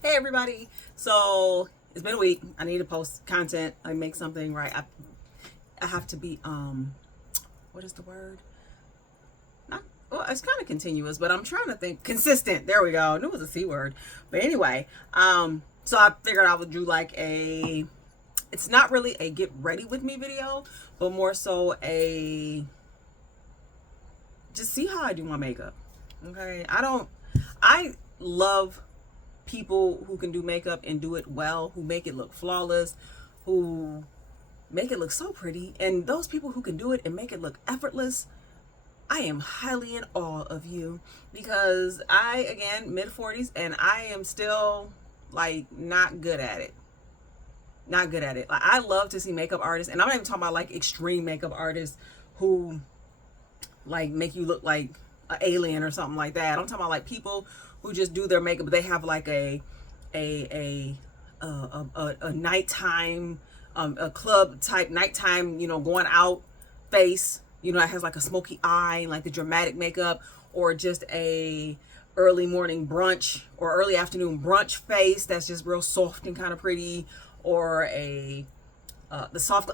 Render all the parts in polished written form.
Hey everybody. So it's been a week. I need to post content. I make something right. I have to be what is the word? Not well, it's kind of continuous, but I'm trying to think consistent. There we go. I knew it was a C word. But anyway, so I figured I would do like a it's not really a get ready with me video, but more so a just see how I do my makeup. Okay. I love people who can do makeup and do it well, who make it look flawless, who make it look so pretty. And those people who can do it and make it look effortless, I am highly in awe of you, because again, mid 40s, and I am still like not good at it. Not good at it. Like, I love to see makeup artists, and I'm not even talking about like extreme makeup artists who like make you look like an alien or something like that. I'm talking about like people who just do their makeup, but they have like a nighttime, a club type nighttime, going out face. It has like a smoky eye, like the dramatic makeup, or just a early morning brunch or early afternoon brunch face that's just real soft and kind of pretty, or the soft,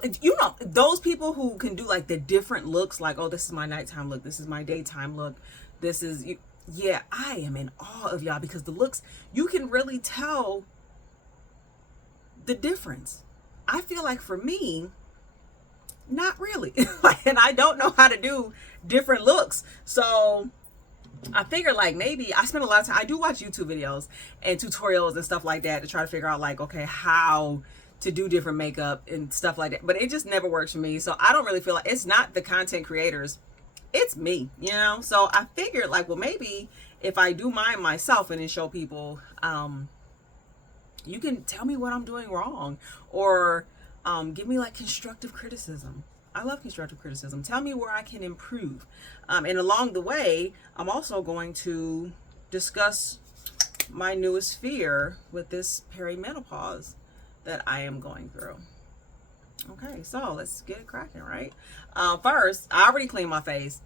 those people who can do like the different looks, like, oh, this is my nighttime look, this is my daytime look, this is, yeah, I am in awe of y'all, because the looks, you can really tell the difference. I feel like for me, not really. And I don't know how to do different looks. So I figure like maybe I spend a lot of time, I do watch YouTube videos and tutorials and stuff like that to try to figure out like, okay, how to do different makeup and stuff like that. But it just never works for me. So I don't really feel like, it's not the content creators, it's me, So I figured like, well, maybe if I do mine myself and then show people, you can tell me what I'm doing wrong, or give me like constructive criticism. I love constructive criticism. Tell me where I can improve. And along the way, I'm also going to discuss my newest fear with this perimenopause that I am going through. Okay, so let's get it cracking, right? First, I already cleaned my face.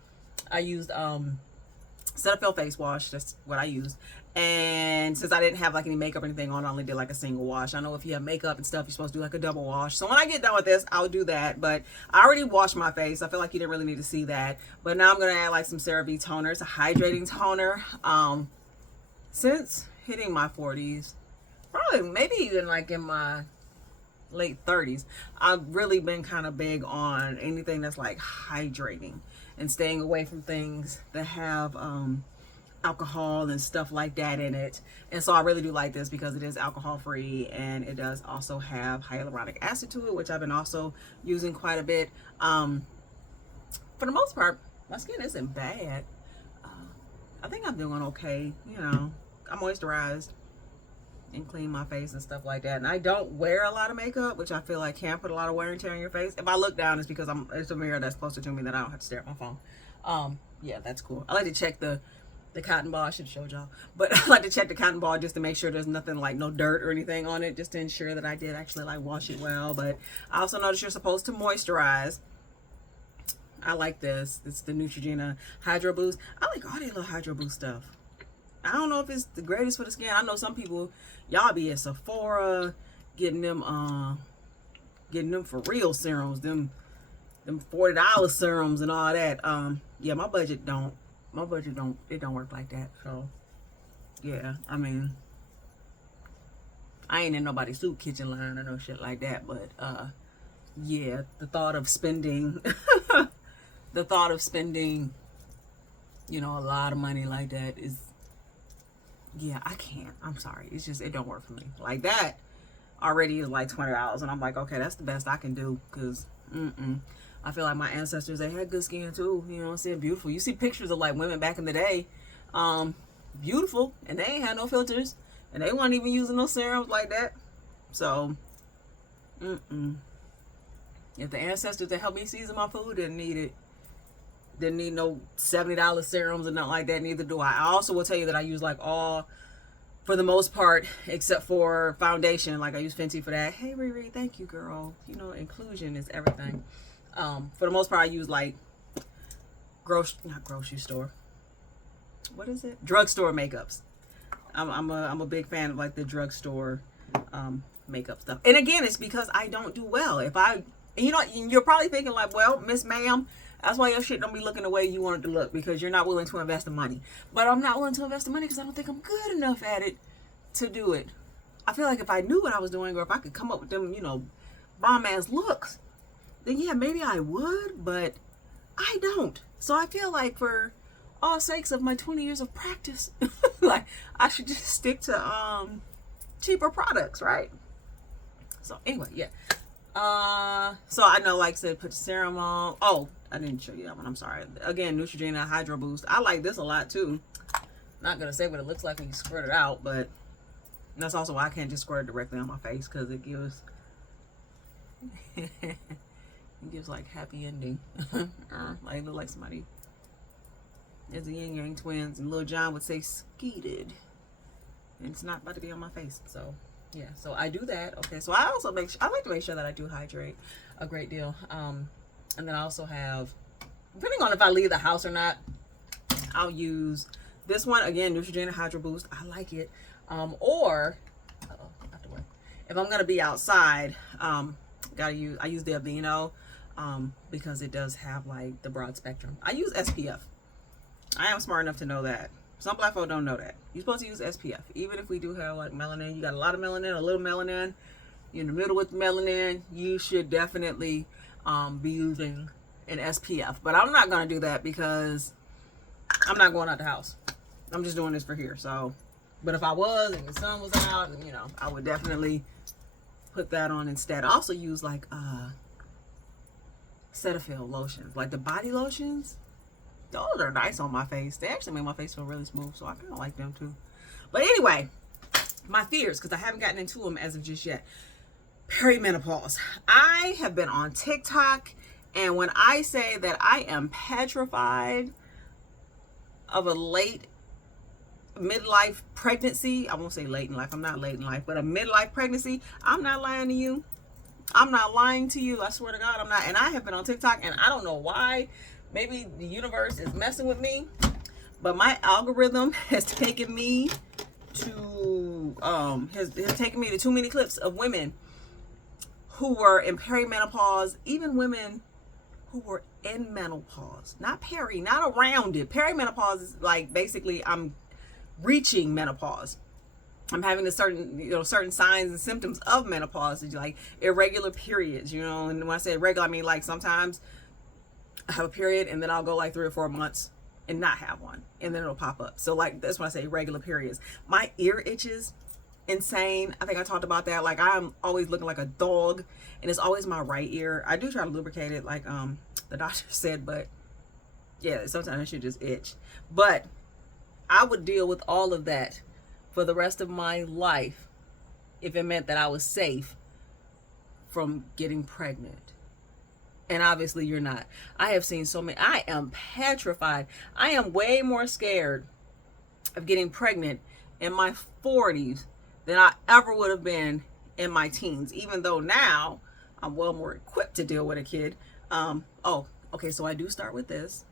I used Cetaphil face wash. That's what I used. And since I didn't have like any makeup or anything on, I only did like a single wash. I know if you have makeup and stuff, you're supposed to do like a double wash. So when I get done with this, I'll do that. But I already washed my face. I feel like you didn't really need to see that. But now I'm going to add like some CeraVe toner. It's a hydrating toner. Since hitting my 40s, probably maybe even like in my late 30s, I've really been kind of big on anything that's like hydrating and staying away from things that have alcohol and stuff like that in it. And so I really do like this because it is alcohol free, and it does also have hyaluronic acid to it, which I've been also using quite a bit. For the most part, my skin isn't bad. I think I'm doing okay. I'm moisturized and clean my face and stuff like that. And I don't wear a lot of makeup, which I feel like can put a lot of wear and tear on your face. If I look down, it's because it's a mirror that's closer to me that I don't have to stare at my phone. Yeah, that's cool. I like to check the cotton ball. I should have showed y'all, but I like to check the cotton ball just to make sure there's nothing, like no dirt or anything on it, just to ensure that I did actually like wash it well. But I also noticed you're supposed to moisturize. I like this. It's the Neutrogena Hydro Boost. I like all that little Hydro Boost stuff. I don't know if it's the greatest for the skin. I know some people, y'all be at Sephora getting them for real serums, them $40 serums and all that. Yeah, my budget don't work like that. So yeah, I mean, I ain't in nobody's soup kitchen line or no shit like that. But yeah, the thought of spending a lot of money like that is, yeah, I can't. I'm sorry. It's just, it don't work for me. Like that already is like $20, and I'm like, okay, that's the best I can do, because I feel like my ancestors, they had good skin too. You know what I'm saying? Beautiful. You see pictures of like women back in the day, beautiful, and they ain't had no filters, and they weren't even using no serums like that. So, if the ancestors that helped me season my food didn't need no $70 serums and nothing like that, neither do I. I also will tell you that I use like all, for the most part, except for foundation. Like I use Fenty for that. Hey Riri, thank you, girl. Inclusion is everything. For the most part, I use like not grocery store. What is it? Drugstore makeups. I'm a big fan of like the drugstore makeup stuff. And again, it's because I don't do well. If I, you know, you're probably thinking like, well, Miss Ma'am, that's why your shit don't be looking the way you want it to look, because you're not willing to invest the money. But I'm not willing to invest the money because I don't think I'm good enough at it to do it. I feel like if I knew what I was doing, or if I could come up with them, you know, bomb ass looks, then yeah, maybe I would, but I don't. So I feel like for all sakes of my 20 years of practice, like I should just stick to cheaper products, right? So anyway, yeah. So I know, like I said, put the serum on. Oh, I didn't show you that one. I'm sorry. Again, Neutrogena Hydro Boost. I like this a lot too. Not gonna say what it looks like when you squirt it out, but that's also why I can't just squirt it directly on my face, because it gives it gives like happy ending. Like it look like somebody is the Yin Yang twins, and Lil John would say skeeted, and it's not about to be on my face. So yeah, so I do that. Okay, so I also I like to make sure that I do hydrate a great deal. And then I also have, depending on if I leave the house or not, I'll use this one again, Neutrogena Hydro Boost. I like it. Or if I'm gonna be outside, I use the Aveeno because it does have like the broad spectrum. I use SPF. I am smart enough to know that. Some black folk don't know that. You're supposed to use SPF. Even if we do have like melanin, you got a lot of melanin, a little melanin, you're in the middle with melanin, you should definitely be using an SPF. But I'm not going to do that because I'm not going out the house. I'm just doing this for here. So, but if I was and the sun was out, you know, I would definitely put that on instead. I also use like Cetaphil lotions, like the body lotions. Those are nice on my face. They actually make my face feel really smooth, so I kind of like them too. But anyway, my fears, because I haven't gotten into them as of just yet. Perimenopause. I have been on TikTok, and when I say that I am petrified of a late midlife pregnancy, I won't say late in life, I'm not late in life, but a midlife pregnancy, I'm not lying to you. I'm not lying to you. I swear to God, I'm not. And I have been on TikTok, and I don't know why. Maybe the universe is messing with me, but my algorithm has taken me to has taken me to too many clips of women who were in perimenopause, even women who were in menopause, not around it. Perimenopause is like basically I'm reaching menopause. I'm having a certain signs and symptoms of menopause, like irregular periods, you know. And when I say irregular, I mean like sometimes I have a period and then I'll go like 3 or 4 months and not have one, and then it'll pop up. So like that's when I say irregular periods. My ear itches insane. I think I talked about that. Like I'm always looking like a dog, and it's always my right ear. I do try to lubricate it like the doctor said, but yeah, sometimes I should just itch. But I would deal with all of that for the rest of my life if it meant that I was safe from getting pregnant. And obviously you're not. I have seen so many. I am petrified. I am way more scared of getting pregnant in my 40s than I ever would have been in my teens, even though now I'm well more equipped to deal with a kid. Oh, okay, so I do start with this.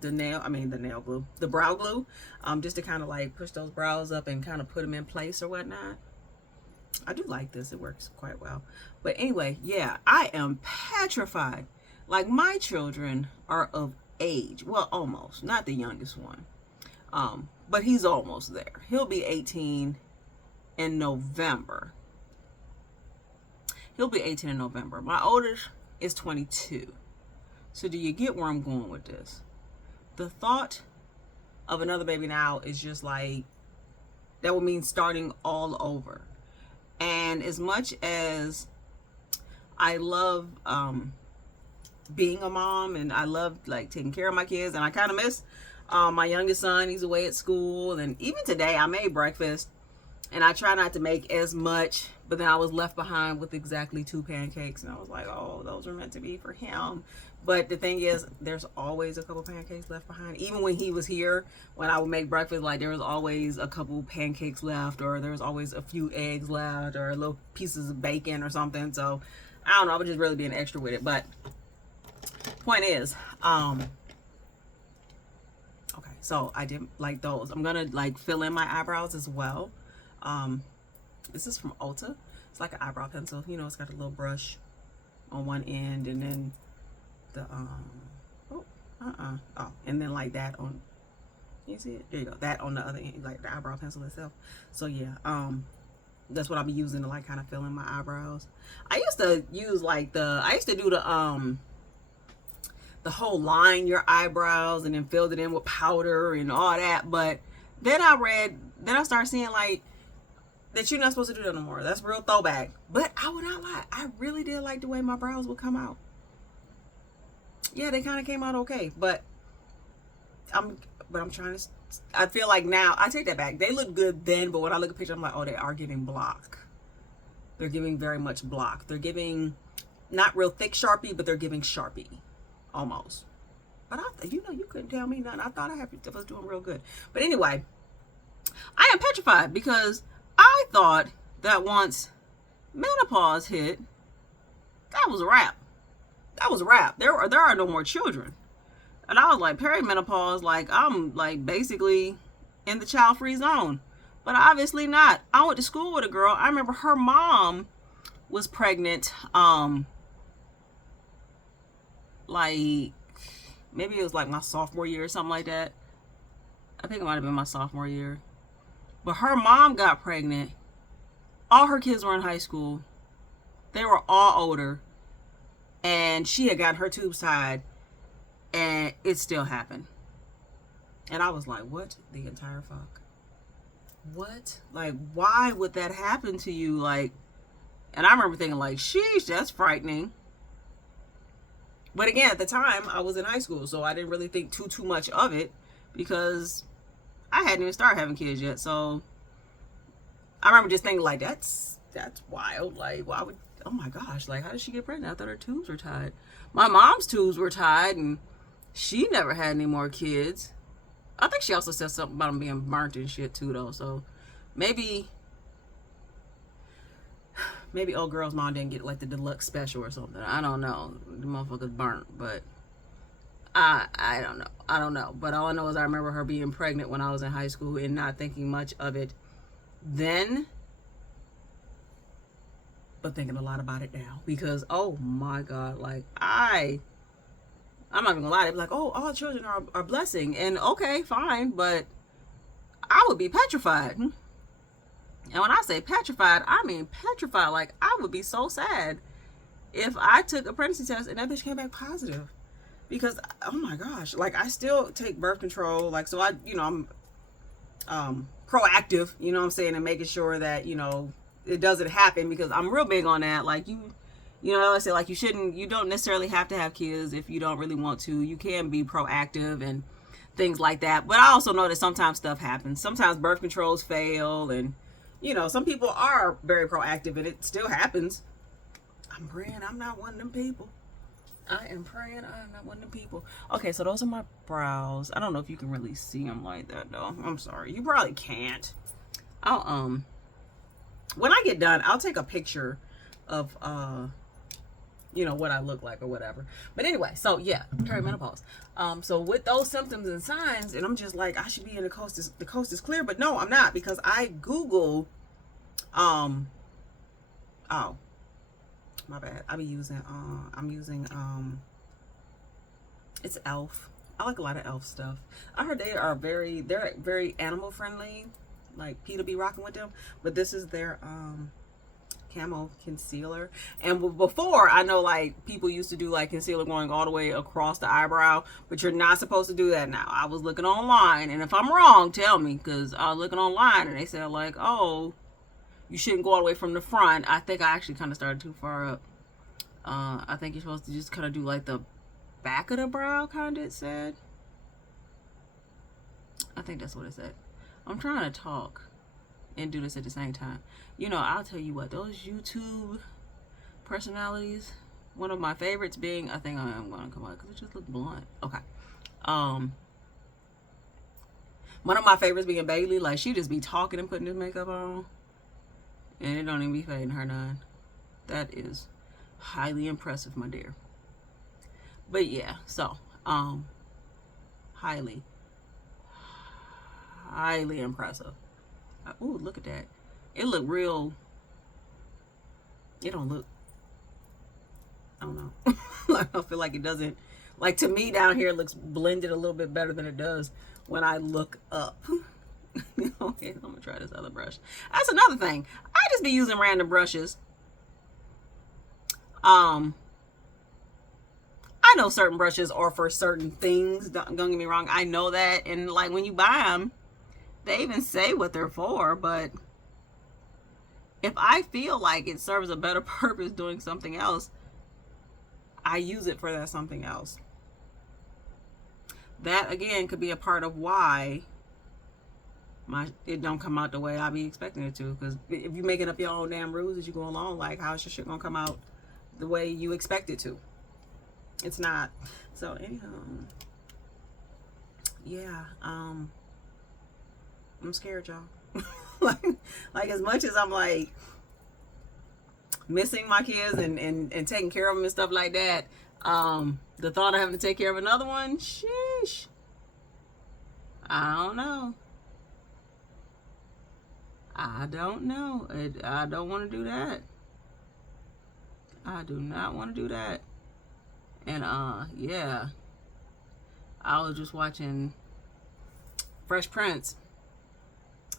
The brow glue, just to kind of like push those brows up and kind of put them in place or whatnot. I do like this. It works quite well. But anyway, yeah, I am petrified. Like my children are of age. Well, almost. Not the youngest one. But he's almost there. He'll be 18 in November. My oldest is 22. So do you get where I'm going with this? The thought of another baby now is just like, that would mean starting all over. And as much as I love being a mom, and I love like taking care of my kids, and I kind of miss my youngest son. He's away at school, and even today I made breakfast, and I try not to make as much, but then I was left behind with exactly 2 pancakes, and I was like, oh, those were meant to be for him. But the thing is, there's always a couple pancakes left behind. Even when he was here, when I would make breakfast, like there was always a couple pancakes left, or there was always a few eggs left, or little pieces of bacon or something. So I don't know, I was just really being extra with it. But point is, okay, So I did like those. I'm gonna like fill in my eyebrows as well. This is from Ulta. It's like an eyebrow pencil. You know, it's got a little brush on one end, and then the and then like that on, you see it? There you go. That on the other end, like the eyebrow pencil itself. So yeah, that's what I'll be using to like kind of fill in my eyebrows. I used to use like I used to do the whole line your eyebrows and then filled it in with powder and all that. But then I started seeing like that you're not supposed to do that no more. That's real throwback. But I would not lie, I really did like the way my brows would come out. Yeah, they kind of came out okay, but I'm trying to, I feel like now, I take that back. They look good then, but when I look at pictures, I'm like, oh, they are giving block. They're giving very much block. They're giving not real thick Sharpie, but they're giving Sharpie almost. But you couldn't tell me nothing. I thought I was doing real good. But anyway, I am petrified because I thought that once menopause hit, that was a wrap. That was a wrap. There are no more children. And I was like, perimenopause, like I'm like basically in the child-free zone. But obviously not. I went to school with a girl. I remember her mom was pregnant, like maybe it was like my sophomore year or something like that. I think it might have been my sophomore year. But her mom got pregnant. All her kids were in high school. They were all older. And she had gotten her tubes tied. And it still happened. And I was like, what the entire fuck? What? Like, why would that happen to you? Like, and I remember thinking like, sheesh, that's frightening. But again, at the time, I was in high school, so I didn't really think too much of it because I hadn't even started having kids yet. So I remember just thinking like, that's wild. Like, why would, oh my gosh, like, how did she get pregnant? I thought her tubes were tied. My mom's tubes were tied, and she never had any more kids. I think she also said something about them being burnt and shit too, though. So maybe old girl's mom didn't get like the deluxe special or something. I don't know. The motherfucker's burnt, but I don't know. But all I know is I remember her being pregnant when I was in high school and not thinking much of it then, but thinking a lot about it now because oh my god, like I'm not even gonna lie, they'd be like, oh, all children are a blessing, and okay, fine, but I would be petrified. And when I say petrified, I mean petrified. Like, I would be so sad if I took a pregnancy test and that bitch came back positive. Because, oh my gosh, like, I still take birth control. Like, so I'm proactive, you know what I'm saying, and making sure that, you know, it doesn't happen because I'm real big on that. Like, you know, I say, like, you don't necessarily have to have kids if you don't really want to. You can be proactive and things like that. But I also know that sometimes stuff happens. Sometimes birth controls fail, and you know, some people are very proactive and it still happens. I'm praying I'm not one of them people. I am praying I am not one of them people. Okay, so those are my brows. I don't know if you can really see them like that though. I'm sorry. You probably can't. I'll when I get done, I'll take a picture of you know, what I look like or whatever. But anyway, so yeah, perimenopause. So with those symptoms and signs, and I'm just like, I should be in the coast is clear, but no, I'm not, because I Google, oh, my bad. I'm using it's Elf. I like a lot of Elf stuff. I heard they're very animal friendly. Like, Peter be rocking with them, but this is their camo concealer. And before, I know like people used to do like concealer going all the way across the eyebrow, but you're not supposed to do that now. I was looking online, and if I'm wrong, tell me, because I was looking online and they said like, oh, you shouldn't go all the way from the front. I think I actually kind of started too far up. I think you're supposed to just kind of do like the back of the brow, kind of, it said. I think that's what it said. I'm trying to talk and do this at the same time. You know, I'll tell you what, those YouTube personalities, one of my favorites being, I think I am going to come out because it just looked blunt. Okay. One of my favorites being Bailey. Like, she just be talking and putting this makeup on, and it don't even be fading her none. That is highly impressive, my dear. But yeah, so highly highly impressive. Ooh, look at that. It look real. It don't look, I don't know. Like, I feel like it doesn't, like, to me down here it looks blended a little bit better than it does when I look up. Okay, I'm gonna try this other brush. That's another thing. I just be using random brushes. I know certain brushes are for certain things. Don't get me wrong. I know that. And like when you buy them, they even say what they're for. But if I feel like it serves a better purpose doing something else, I use it for that something else. That again could be a part of why it don't come out the way I be expecting it to. Because if you're making up your own damn rules as you go along, like how's your shit gonna come out the way you expect it to? It's not. So anyhow, yeah, I'm scared, y'all. like as much as I'm like missing my kids and taking care of them and stuff like that, the thought of having to take care of another one, sheesh, I don't know. I don't know. I don't want to do that. I do not want to do that. And yeah, I was just watching Fresh Prince,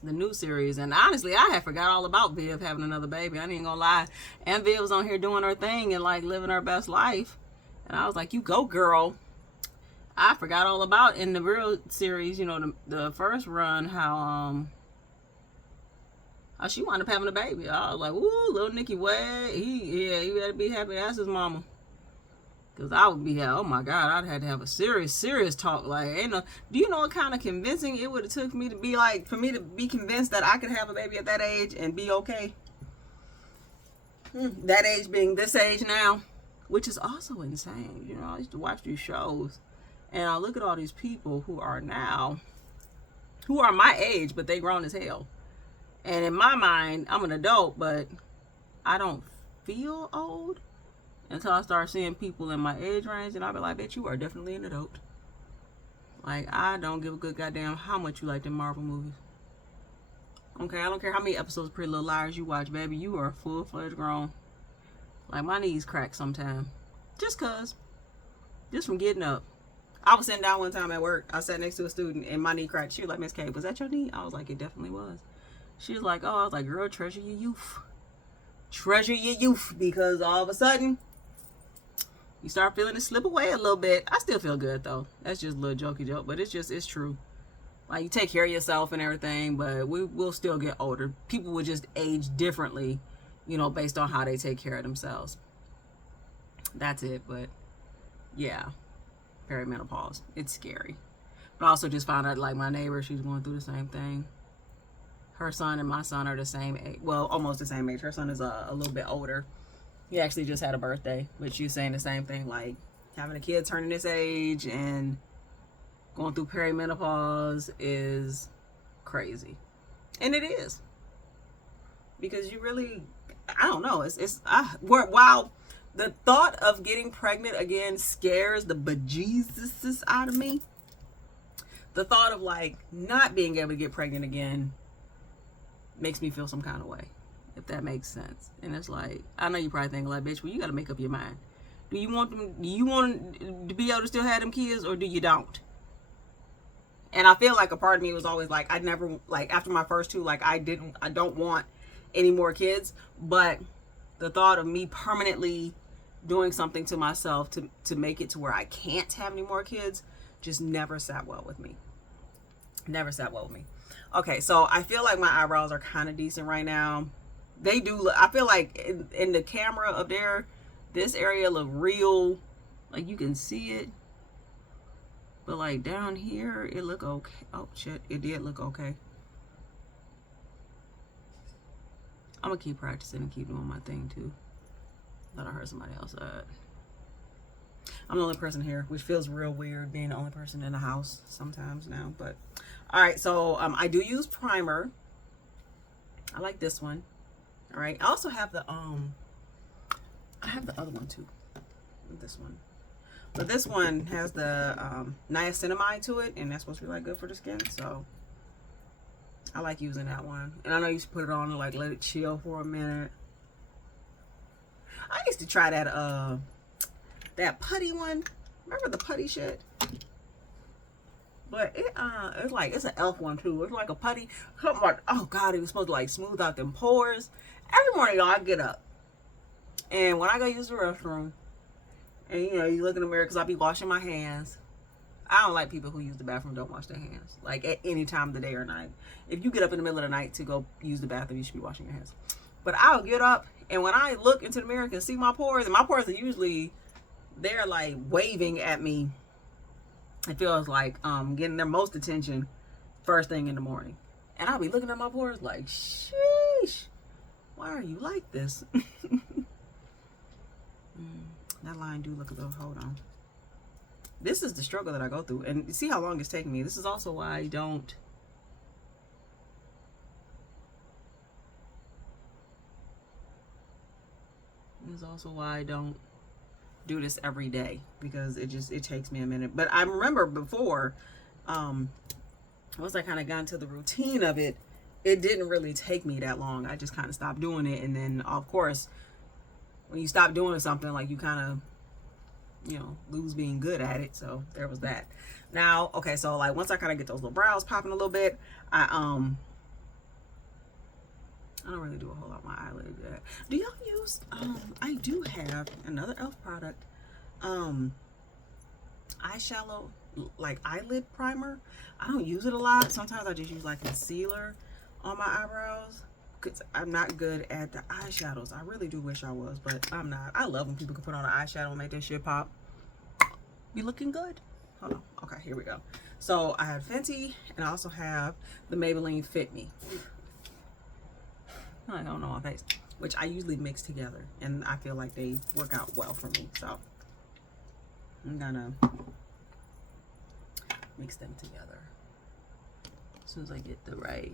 the new series, and honestly I had forgot all about Viv having another baby. I ain't gonna lie. And Viv was on here doing her thing and like living her best life, and I was like, you go girl. I forgot all about in the real series, you know, the first run, how she wound up having a baby. I was like, ooh, little Nicky Way, he better be happy as his mama. Cause I would be, oh my God, I'd had to have a serious talk. Like, ain't no, do you know what kind of convincing it would have took me to be like, for me to be convinced that I could have a baby at that age and be okay? That age being this age now, which is also insane. You know, I used to watch these shows and I look at all these people who are now, who are my age, but they grown as hell. And in my mind, I'm an adult, but I don't feel old until I start seeing people in my age range, and I'll be like, bitch, you are definitely an adult. Like, I don't give a good goddamn how much you like the Marvel movies. Okay, I don't care how many episodes of Pretty Little Liars you watch, baby, you are full-fledged grown. Like, my knees crack sometimes. Just from getting up. I was sitting down one time at work. I sat next to a student, and my knee cracked. She was like, Miss K, was that your knee? I was like, it definitely was. She was like, oh, I was like, girl, treasure your youth. Treasure your youth, because all of a sudden, you start feeling it slip away a little bit. I still feel good though. That's just a little jokey joke, but it's true. Like, you take care of yourself and everything, but we will still get older. People will just age differently, you know, based on how they take care of themselves. That's it. But yeah, perimenopause. It's scary. But I also just found out, like, my neighbor, she's going through the same thing. Her son and my son are the same age. Well, almost the same age. Her son is a little bit older. He actually just had a birthday, but she's saying the same thing, like having a kid turning this age and going through perimenopause is crazy. And it is. Because you really, I don't know, while the thought of getting pregnant again scares the bejesus out of me, the thought of like not being able to get pregnant again makes me feel some kind of way. If that makes sense. And it's like, I know you probably think like, bitch, well, you got to make up your mind. Do you want to be able to still have them kids, or do you don't? And I feel like a part of me was always like, I never, like after my first two, like I don't want any more kids. But the thought of me permanently doing something to myself to make it to where I can't have any more kids just never sat well with me. Never sat well with me. Okay, so I feel like my eyebrows are kind of decent right now. They do look, I feel like in the camera up there, this area look real, like you can see it. But like down here, it look okay. Oh shit, it did look okay. I'm gonna keep practicing and keep doing my thing too. Thought I heard somebody else. I'm the only person here, which feels real weird being the only person in the house sometimes now. But all right, so I do use primer. I like this one. All right, I also have the I have the other one too. This one, but this one has the niacinamide to it, and that's supposed to be like good for the skin. So I like using that one. And I know you should put it on and like let it chill for a minute. I used to try that putty one. Remember the putty shit? But it's an elf one too. It's like a putty. Something like, oh god, it was supposed to like smooth out them pores. Every morning, y'all, I get up. And when I go use the restroom, and you know, you look in the mirror because I be washing my hands. I don't like people who use the bathroom don't wash their hands. Like at any time of the day or night. If you get up in the middle of the night to go use the bathroom, you should be washing your hands. But I'll get up, and when I look into the mirror and can see my pores, and my pores are usually, they're like waving at me. It feels like getting their most attention first thing in the morning. And I'll be looking at my pores like, sheesh, why are you like this? That line do look a little, hold on. This is the struggle that I go through. And see how long it's taking me. This is also why I don't. This is also why I don't do this every day. Because it takes me a minute. But I remember before, once I kind of got into the routine of it, it didn't really take me that long. I just kind of stopped doing it. And then, of course, when you stop doing something, like you kind of, you know, lose being good at it. So there was that. Now, okay, so like once I kind of get those little brows popping a little bit, I don't really do a whole lot of my eyelids yet. Do y'all use I do have another e.l.f. product, eyeshadow, like eyelid primer. I don't use it a lot. Sometimes I just use like concealer on my eyebrows because I'm not good at the eyeshadows. I really do wish I was, but I'm not. I love when people can put on an eyeshadow and make that shit pop. Be looking good. Hold on. Okay, here we go. So I have Fenty, and I also have the Maybelline Fit Me. I don't know my face, which I usually mix together, and I feel like they work out well for me. So I'm gonna mix them together as soon as I get the right.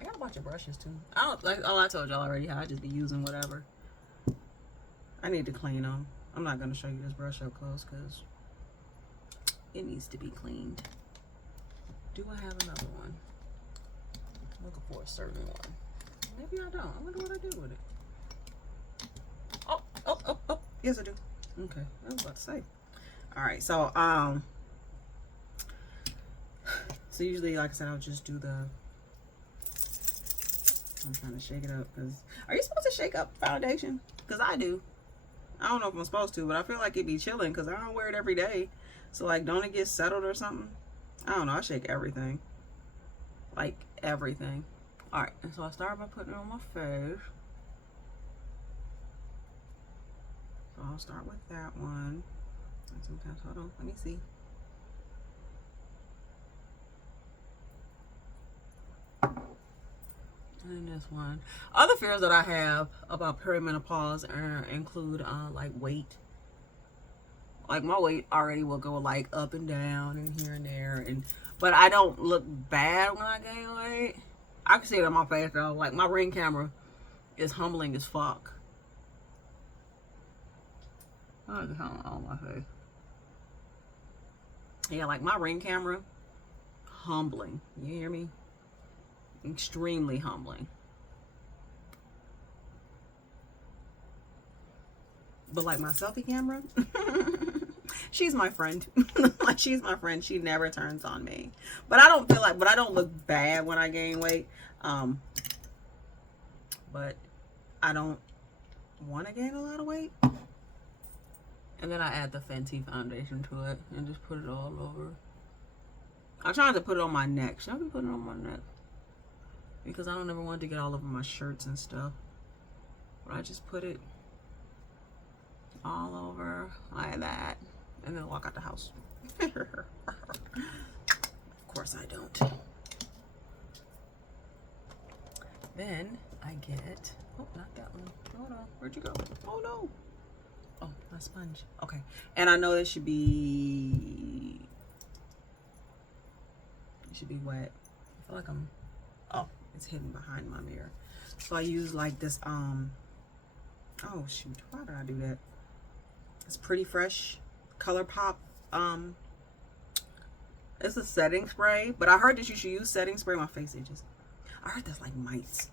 I got a bunch of brushes too. I don't like. Oh, I told y'all already how I just be using whatever. I need to clean them. I'm not gonna show you this brush up close because it needs to be cleaned. Do I have another one? I'm looking for a certain one. Maybe I don't. I wonder what I do with it. Oh. Yes, I do. Okay, I was about to say. All right, so so usually, like I said, I'll just do the. I'm trying to shake it up because. Are you supposed to shake up foundation? Because I do. I don't know if I'm supposed to, but I feel like it'd be chilling because I don't wear it every day. So like, don't it get settled or something? I don't know. I shake everything. Like everything. All right, and so I start by putting it on my face. So I'll start with that one. And sometimes, hold on, let me see. And this one. Other fears that I have about perimenopause include like weight. Like my weight already will go like up and down and here and there, but I don't look bad when I gain weight. I can see it on my face though. Like my Ring camera is humbling as fuck. I just on my face. Yeah, like my Ring camera, humbling. You hear me? Extremely humbling. But like my selfie camera, she's my friend. Like she's my friend. She never turns on me. But I don't feel like, but I don't look bad when I gain weight. But I don't want to gain a lot of weight. And then I add the Fenty foundation to it and just put it all over. I'm trying to put it on my neck. Should I be putting it on my neck? Because I don't ever want it to get all over my shirts and stuff. But I just put it all over like that. And then walk out the house. Of course I don't. Then I get, oh, not that one. Hold on, where'd you go? Oh no. Oh, my sponge. Okay. And I know this should be, it should be wet. I feel like I'm, oh, it's hidden behind my mirror. So I use like this, oh shoot, why did I do that? It's Pretty Fresh Color Pop It's a setting spray, but I heard that you should use setting spray. My face itches. I heard that's like mites.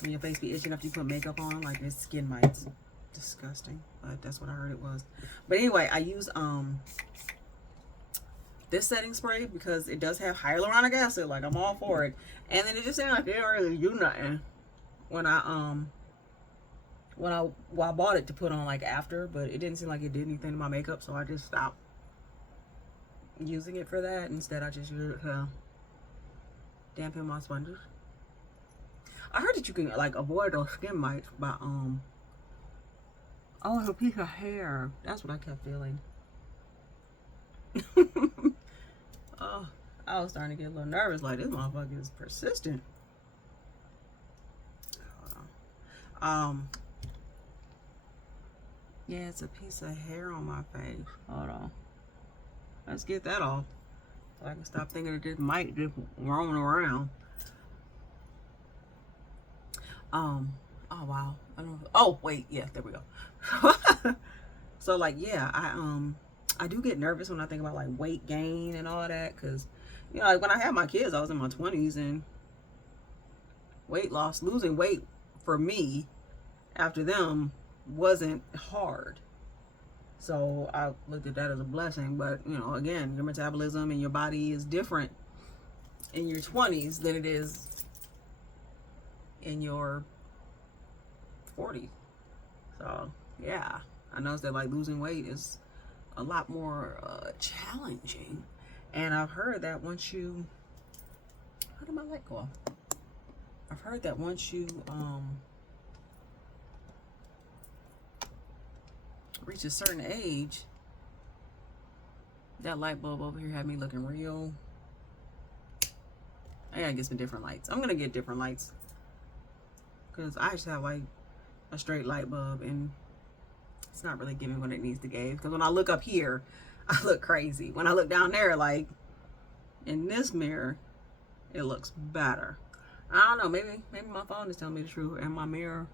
When your face be itching after you put makeup on, like it's skin mites. Disgusting, but that's what I heard it was. But anyway, I use this setting spray because it does have hyaluronic acid. Like, I'm all for it. And then it just seemed like it didn't really do nothing when I bought it to put on like after, but it didn't seem like it did anything to my makeup, so I just stopped using it for that. Instead, I just use it to dampen my sponges. I heard that you can like avoid those skin mites by oh, it's a piece of hair. That's what I kept feeling. Oh, I was starting to get a little nervous. Like, this motherfucker is persistent. Yeah, it's a piece of hair on my face. Hold on. Let's get that off, so I can stop thinking that this might just roaming around. Oh wow. I don't know. Oh wait, yeah, there we go. So like, yeah, I do get nervous when I think about like weight gain and all that, because you know, like when I had my kids, I was in my 20s, and weight loss, losing weight for me after them wasn't hard. So I looked at that as a blessing. But you know, again, your metabolism and your body is different in your 20s than it is in your 40s. So yeah, I noticed that like losing weight is a lot more challenging. And I've heard that once you, how did my light go off? I've heard that once you reach a certain age, that light bulb over here had me looking real. I gotta get some different lights. I'm gonna get different lights, because I just have like a straight light bulb and it's not really giving what it needs to give. Because when I look up here, I look crazy. When I look down there, like in this mirror, it looks better. I don't know, maybe my phone is telling me the truth and my mirror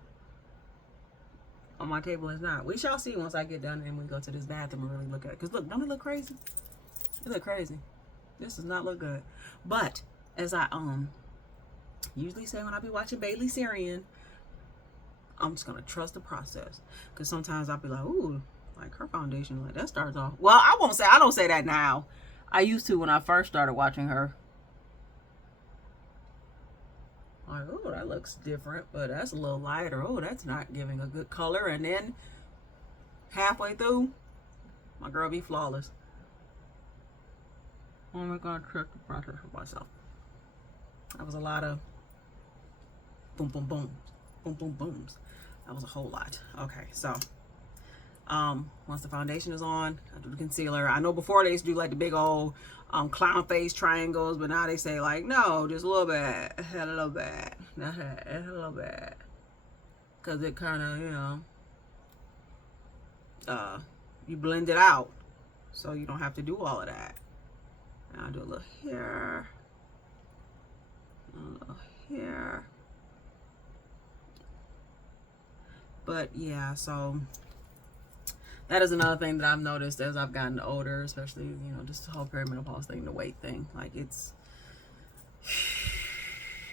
on my table is not. We shall see once I get done and we go to this bathroom and really look at it. Because look, don't it look crazy? It look crazy. This does not look good. But as I usually say when I be watching Bailey Syrian, I'm just gonna trust the process. Because sometimes I'll be like, ooh, like her foundation, like that starts off. Well, I don't say that now. I used to when I first started watching her. Like, oh, that looks different, but that's a little lighter. Oh, that's not giving a good color. And then halfway through, my girl be flawless. I'm not gonna trust the process for myself. That was a lot of boom, boom, boom, boom, boom, booms. That was a whole lot. Okay, so once the foundation is on, I do the concealer. I know before they used to do like the big old clown face triangles, but now they say like, no, just a little bit, a little bit, a little bit, because it kind of, you know, you blend it out, so you don't have to do all of that. And I'll do a little here, a little here. But yeah, so that is another thing that I've noticed as I've gotten older, especially, you know, just the whole perimenopause thing, the weight thing. Like, it's,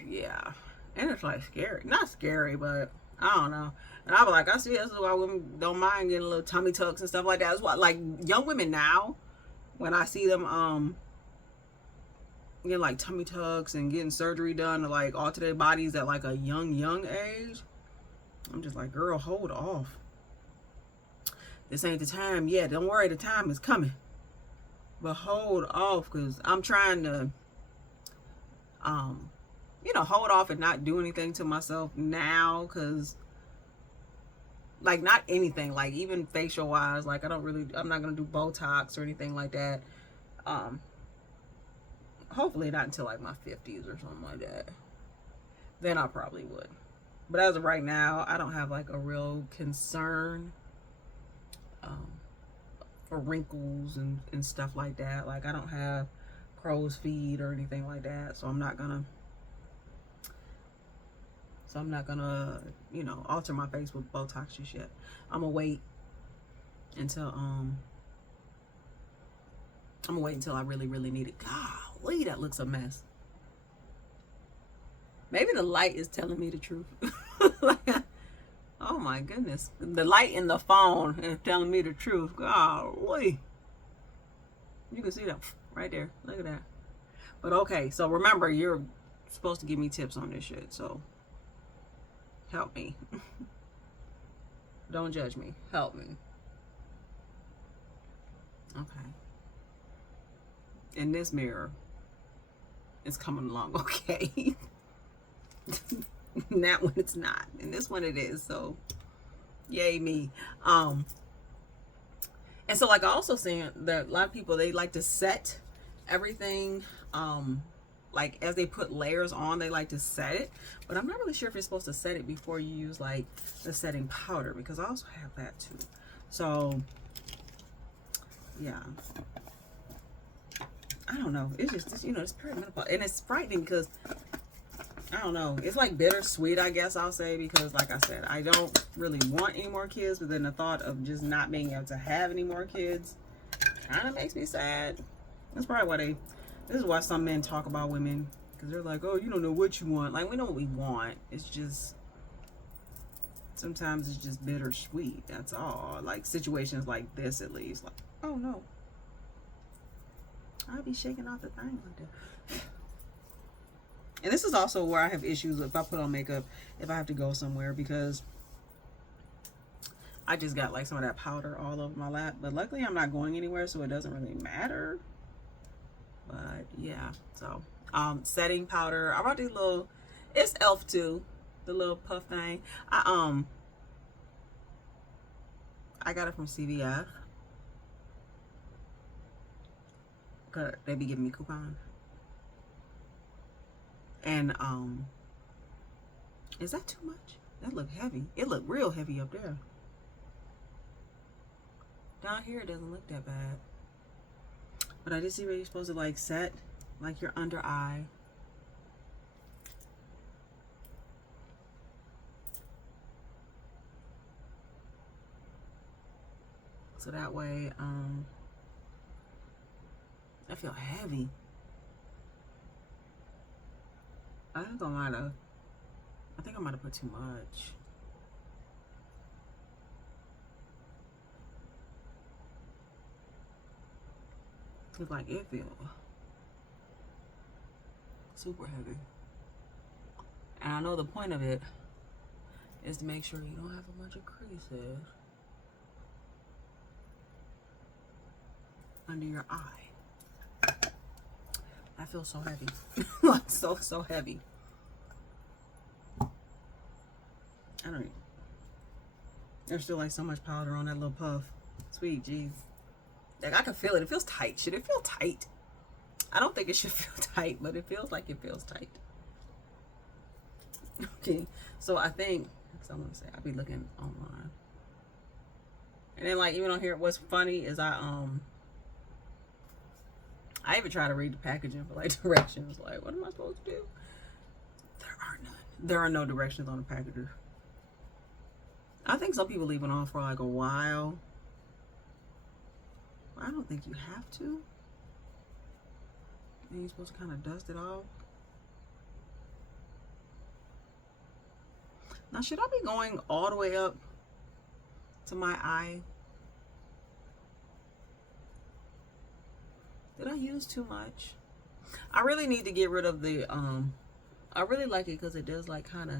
yeah. And it's like scary. Not scary, but I don't know. And I was like, I see this is why women don't mind getting a little tummy tucks and stuff like that. That's why, like, young women now, when I see them getting like tummy tucks and getting surgery done to like alter their bodies at like a young age, I'm just like, girl, hold off. This ain't the time yet. Don't worry, the time is coming. But hold off, because I'm trying to, you know, hold off and not do anything to myself now, because, like, not anything, like, even facial-wise, like, I'm not going to do Botox or anything like that. Hopefully not until, like, my 50s or something like that. Then I probably would. But as of right now, I don't have, like, a real concern for wrinkles and stuff like that. Like, I don't have crow's feet or anything like that, so I'm not gonna you know, alter my face with Botox just yet. I'm gonna wait until I'm gonna wait until I really, really need it. Golly, that looks a mess. Maybe the light is telling me the truth. Like, oh my goodness. The light in the phone is telling me the truth. Golly. You can see that right there. Look at that. But okay, so remember, you're supposed to give me tips on this shit, so help me. Don't judge me. Help me. Okay. In this mirror, it's coming along okay. That one it's not. In this one it is. So yay me. And so like I also saying that a lot of people, they like to set everything like as they put layers on, they like to set it, but I'm not really sure if you're supposed to set it before you use like the setting powder, because I also have that too. So yeah, I don't know, it's just, you know, it's perimenopause, and it's frightening because I don't know, it's like bittersweet, I guess I'll say, because like I said, I don't really want any more kids, but then the thought of just not being able to have any more kids kind of makes me sad. That's probably why this is why some men talk about women, because they're like, oh, you don't know what you want. Like, we know what we want. It's just, sometimes it's just bittersweet. That's all. Like, situations like this, at least. Like, oh, no. I'll be shaking off the thing like that. And this is also where I have issues if I put on makeup, if I have to go somewhere, because I just got, like, some of that powder all over my lap. But luckily, I'm not going anywhere, so it doesn't really matter. But yeah, so setting powder. I brought these little, it's Elf too, the little puff thing. I got it from CVS. Cause they be giving me coupons. And is that too much? That look heavy. It looked real heavy up there. Down here it doesn't look that bad. But I did see where you're supposed to like set like your under eye. So that way, I feel heavy. I think I might have put too much. Cause like it feels super heavy. And I know the point of it is to make sure you don't have a bunch of creases under your eye. I feel so heavy. Like so heavy. I don't even, there's still like so much powder on that little puff. Sweet jeez. Like I can feel it. It feels tight. Should it feel tight? I don't think it should feel tight, but it feels like it feels tight. Okay, so I think, so I'm gonna say I'll be looking online, and then like even on here, what's funny is I even try to read the packaging for like directions. Like, what am I supposed to do? There are none. There are no directions on the packages. I think some people leave it on for like a while. I don't think you have to. And you're supposed to kind of dust it off. Now, should I be going all the way up to my eye? Did I use too much? I really need to get rid of the, I really like it because it does like kind of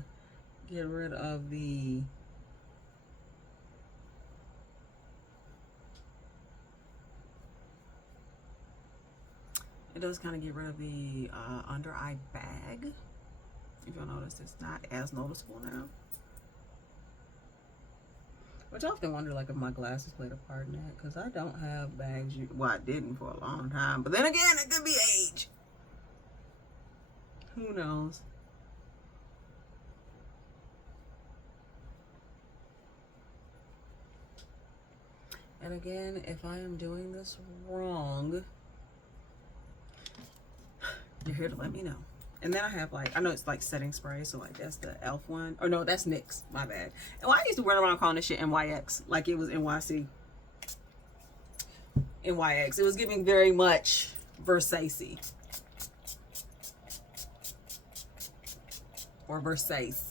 get rid of the, it does kind of get rid of the under eye bag. If you'll notice, it's not as noticeable now. Which I often wonder, like, if my glasses played a part in that, because I don't have bags. Well, I didn't for a long time. But then again, it could be age. Who knows? And again, if I am doing this wrong, you're here to let me know. And then I have like, I know it's like setting spray, so like that's the Elf one. Or no, that's NYX, my bad. And I used to run around calling this shit NYX, like it was NYC. NYX. It was giving very much Versace. Or Versace.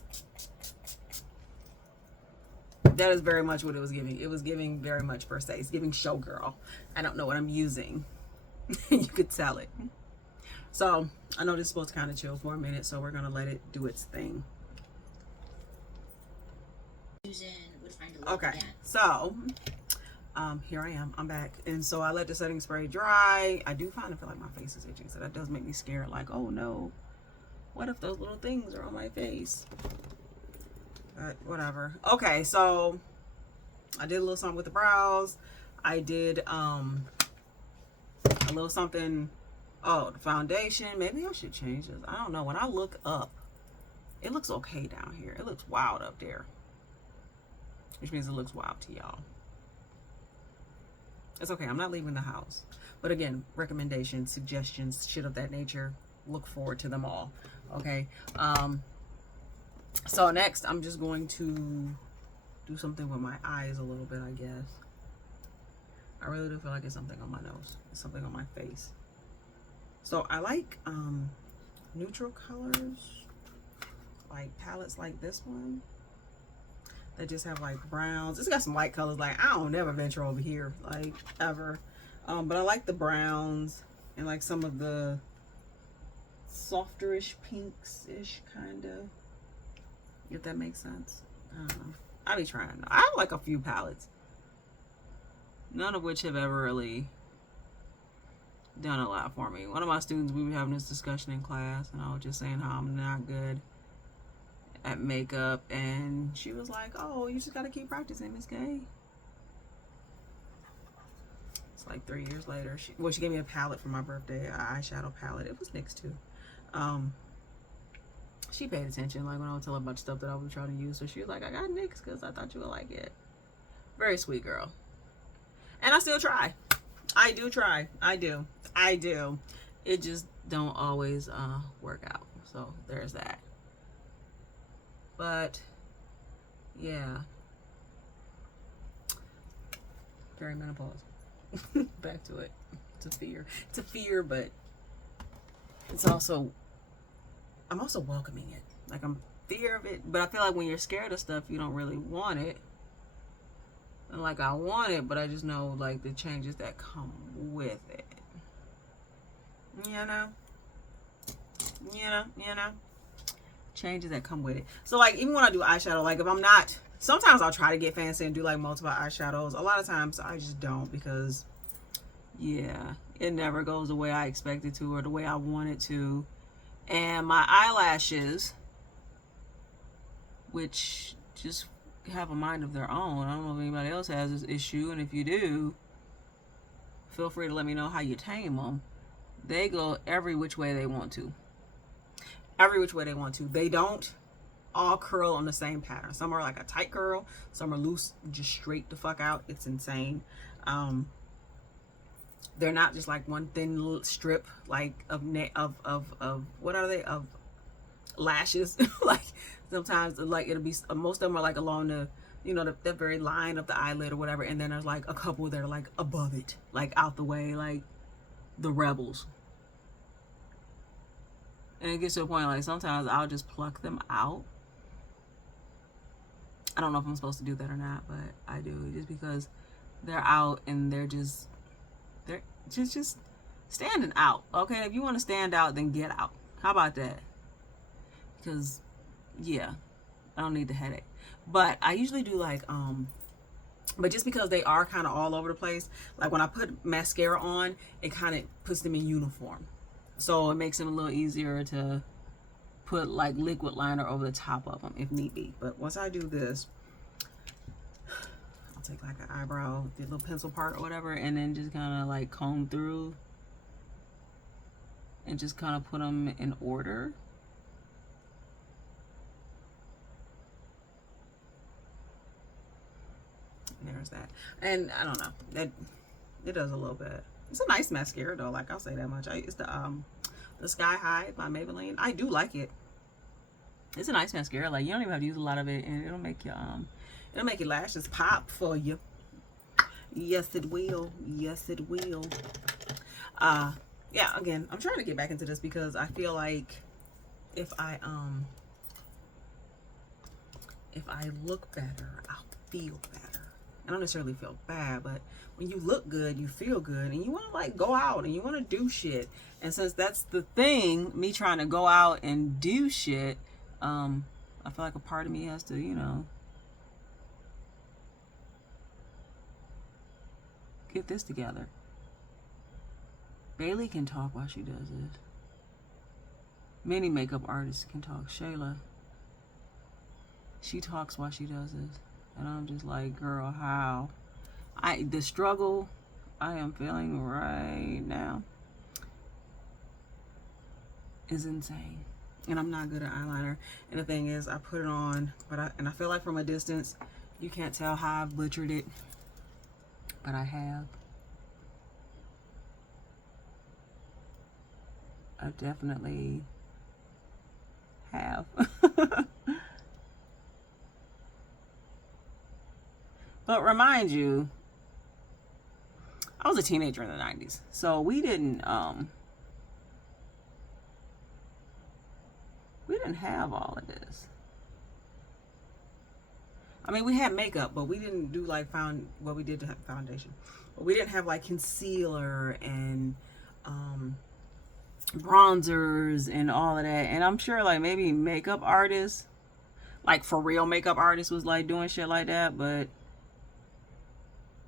That is very much what it was giving. It was giving very much Versace. Giving showgirl. I don't know what I'm using. You could tell it. So, I know this is supposed to kind of chill for a minute, so we're going to let it do its thing. Okay, so here I am. I'm back. And so I let the setting spray dry. I do kind of feel like my face is itching, so that does make me scared. Like, oh no, what if those little things are on my face? But whatever. Okay, so I did a little something with the brows. I did a little something. Oh, the foundation. Maybe I should change this. I don't know. When I look up, it looks okay down here. It looks wild up there, which means it looks wild to y'all. It's okay. I'm not leaving the house. But again, recommendations, suggestions, shit of that nature. Look forward to them all. Okay. So next, I'm just going to do something with my eyes a little bit, I guess. I really do feel like it's something on my nose. It's something on my face. So I like neutral colors, like palettes like this one. They just have like browns. It's got some light colors. Like, I don't never venture over here, like, ever. But I like the browns and like some of the softerish pinks-ish kind of. If that makes sense. I don't know. I be trying. I have like a few palettes. None of which have ever really done a lot for me. One of my students, we were having this discussion in class, and I was just saying how I'm not good at makeup, and she was like, oh, you just gotta keep practicing, Miss K. It's like 3 years later. She gave me a palette for my birthday, an eyeshadow palette. It was NYX too. She paid attention, like when I would tell her about stuff that I was trying to use. So she was like, I got NYX because I thought you would like it. Very sweet girl. And I still try. I do try. I do. It just don't always work out. So there's that. But yeah. Perimenopause. Back to it. It's a fear. It's a fear, but it's also, I'm also welcoming it. Like, I'm fear of it, but I feel like when you're scared of stuff, you don't really want it. And like, I want it, but I just know like the changes that come with it. You know? Changes that come with it. So like, even when I do eyeshadow, like if I'm not, sometimes I'll try to get fancy and do like multiple eyeshadows. A lot of times I just don't, because yeah, it never goes the way I expect it to or the way I want it to. And my eyelashes, which just have a mind of their own. I don't know if anybody else has this issue, and if you do, feel free to let me know how you tame them. They go every which way they want to. Every which way they want to. They don't all curl on the same pattern. Some are like a tight curl, some are loose, just straight the fuck out. It's insane. They're not just like one thin little strip like of what are they, of lashes. Like sometimes like it'll be, most of them are like along the, you know, the very line of the eyelid or whatever, and then there's like a couple that are like above it, like out the way, like the rebels. And it gets to a point like sometimes I'll just pluck them out. I don't know if I'm supposed to do that or not, but I do, just because they're out and they're just standing out. Okay, if you want to stand out, then get out. How about that? Because yeah, I don't need the headache. But I usually do like but just because they are kind of all over the place, like when I put mascara on, it kind of puts them in uniform, so it makes them a little easier to put like liquid liner over the top of them if need be. But once I do this, I'll take like an eyebrow, the little pencil part or whatever, and then just kind of like comb through and just kind of put them in order. There's that. And I don't know, that it does a little bit. It's a nice mascara though, like I'll say that much. It's the Sky High by Maybelline. I do like it. It's a nice mascara. Like, you don't even have to use a lot of it, and it'll make your lashes pop for you. Yes, it will. Yes, it will. Yeah, again, I'm trying to get back into this because I feel like if I look better, I'll feel better. I don't necessarily feel bad, but when you look good, you feel good, and you want to like go out and you want to do shit. And since that's the thing, me trying to go out and do shit, I feel like a part of me has to, you know, get this together. Bailey can talk while she does it. Many makeup artists can talk. Shayla, she talks while she does it. And I'm just like, girl, how? The struggle I am feeling right now is insane. And I'm not good at eyeliner. And the thing is, I put it on, but I feel like from a distance, you can't tell how I've butchered it. But I have. I definitely have. But remind you, I was a teenager in the 90s. So we didn't have all of this. I mean, we had makeup, but we didn't do like we did have foundation. But we didn't have like concealer and bronzers and all of that. And I'm sure like maybe makeup artists, like for real makeup artists, was like doing shit like that, but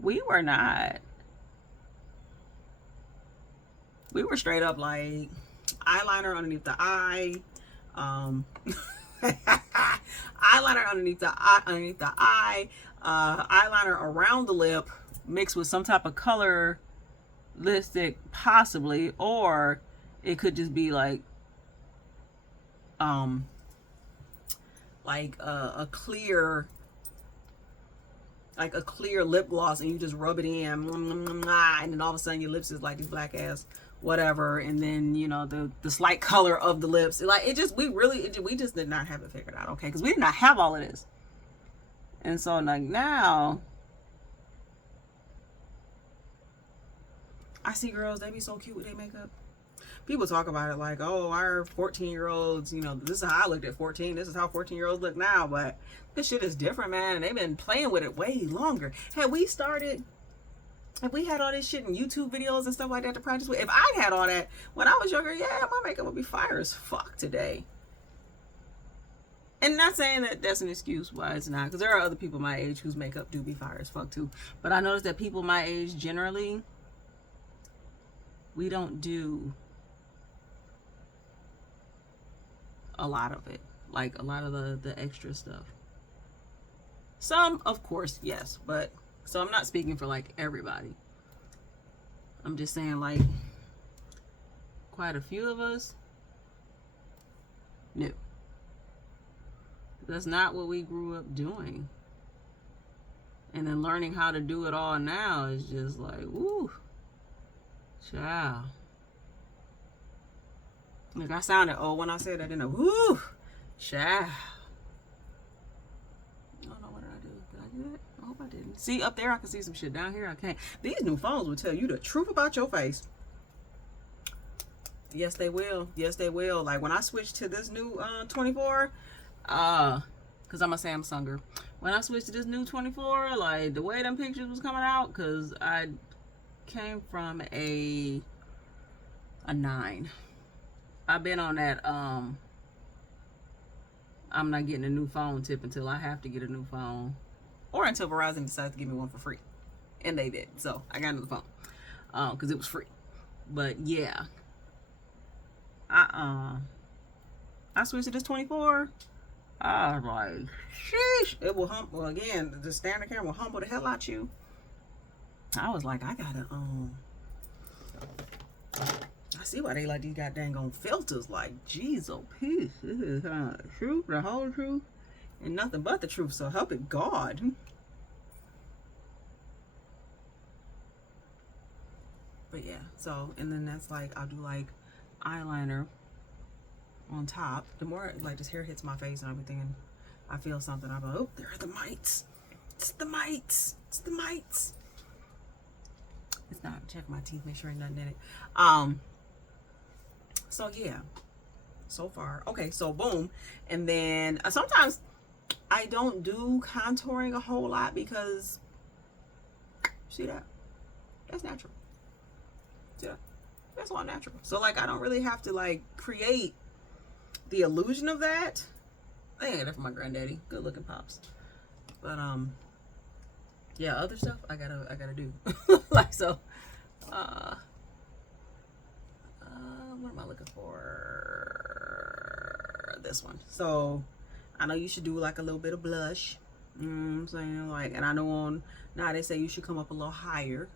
we were not. We were straight up like eyeliner underneath the eye, eyeliner underneath the eye, eyeliner around the lip, mixed with some type of color lipstick, possibly, or it could just be like a clear, like a clear lip gloss, and you just rub it in, and then all of a sudden your lips is like these black ass whatever, and then you know the slight color of the lips, like it just we just did not have it figured out, okay, because we did not have all of this. And so like now I see girls, they be so cute with their makeup. People talk about it like, oh, our 14-year-olds, you know, this is how I looked at 14, this is how 14-year-olds look now, but this shit is different, man, and they've been playing with it way longer. If we had all this shit in YouTube videos and stuff like that to practice with, if I had all that when I was younger, yeah, my makeup would be fire as fuck today. And not saying that that's an excuse why it's not, because there are other people my age whose makeup do be fire as fuck too. But I noticed that people my age generally, we don't do a lot of it, like a lot of the extra stuff. Some, of course, yes, but so I'm not speaking for like everybody. I'm just saying like quite a few of us, no. That's not what we grew up doing. And then learning how to do it all now is just like, woo, child. Like I sounded old when I said that, didn't I? Woo, child. I don't know, what did I do? Did I do that? I hope I didn't. See, up there I can see some shit. Down here I can't. These new phones will tell you the truth about your face. Yes, they will. Yes, they will. Like when I switched to this new 24, because I'm a Samsunger. When I switched to this new 24, like the way them pictures was coming out, because I came from a 9. I've been on that I'm not getting a new phone tip until I have to get a new phone, or until Verizon decides to give me one for free, and they did. So I got another phone because it was free. But yeah, I switched to this 24. I was like, sheesh, it will humble again. The standard camera will humble the hell out you. I was like, I gotta I see why they like these goddamn on filters. Like, jeez, oh peace. This is the truth, the whole truth, and nothing but the truth. So help it God. But yeah, so and then that's like I'll do like eyeliner on top. The more like this hair hits my face and everything, I feel something. I'm like, oh, there are the mites. It's the mites. It's the mites. It's not. Check my teeth, make sure ain't nothing in it. So yeah, so far. Okay, so boom. And then sometimes I don't do contouring a whole lot because, see that? That's natural. See that? That's all natural. So like I don't really have to like create the illusion of that. I ain't got that from my granddaddy. Good looking pops. But yeah, other stuff I gotta do. Like so what am I looking for? This one. So I know you should do like a little bit of blush. You know what I'm saying? Like, and I know now they say you should come up a little higher.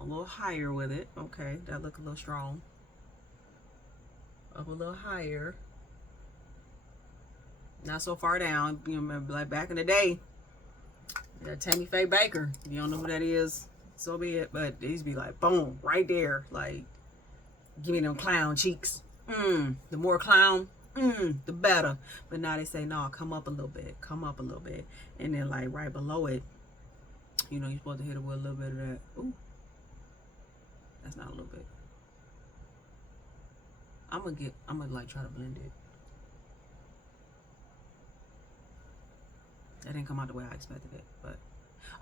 A little higher with it. Okay, that look a little strong. Up a little higher. Not so far down. You remember like back in the day, that Tammy Faye Baker. If you don't know who that is, so be it. But it used to be like boom, right there. Like, give me them clown cheeks. The more clown, the better. But now they say no, come up a little bit, come up a little bit, and then like right below it, you know, you're supposed to hit it with a little bit of that. Ooh, that's not a little bit. I'm gonna like try to blend it. That didn't come out the way I expected it, but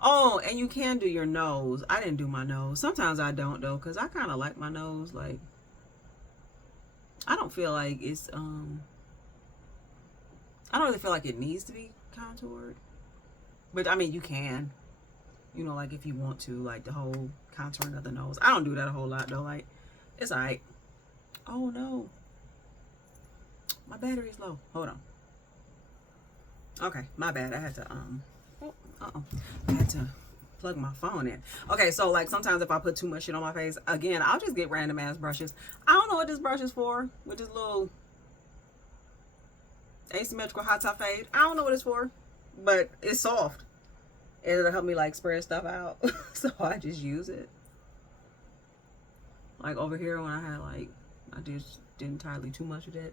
oh, and you can do your nose. I didn't do my nose. Sometimes I don't though, because I kind of like my nose. Like, I don't feel like it's I don't really feel like it needs to be contoured, but I mean you can, you know, like if you want to, like the whole contouring of the nose. I don't do that a whole lot though. Like, it's alright. Oh no, my battery's low. Hold on. Okay, my bad. I had to I had to plug my phone in. Okay, so like sometimes if I put too much shit on my face, again, I'll just get random ass brushes. I don't know what this brush is for, with this little asymmetrical hot top fade. I don't know what it's for, but it's soft. And it'll help me like spread stuff out. So I just use it. Like over here when I had like, I just did entirely too much of that.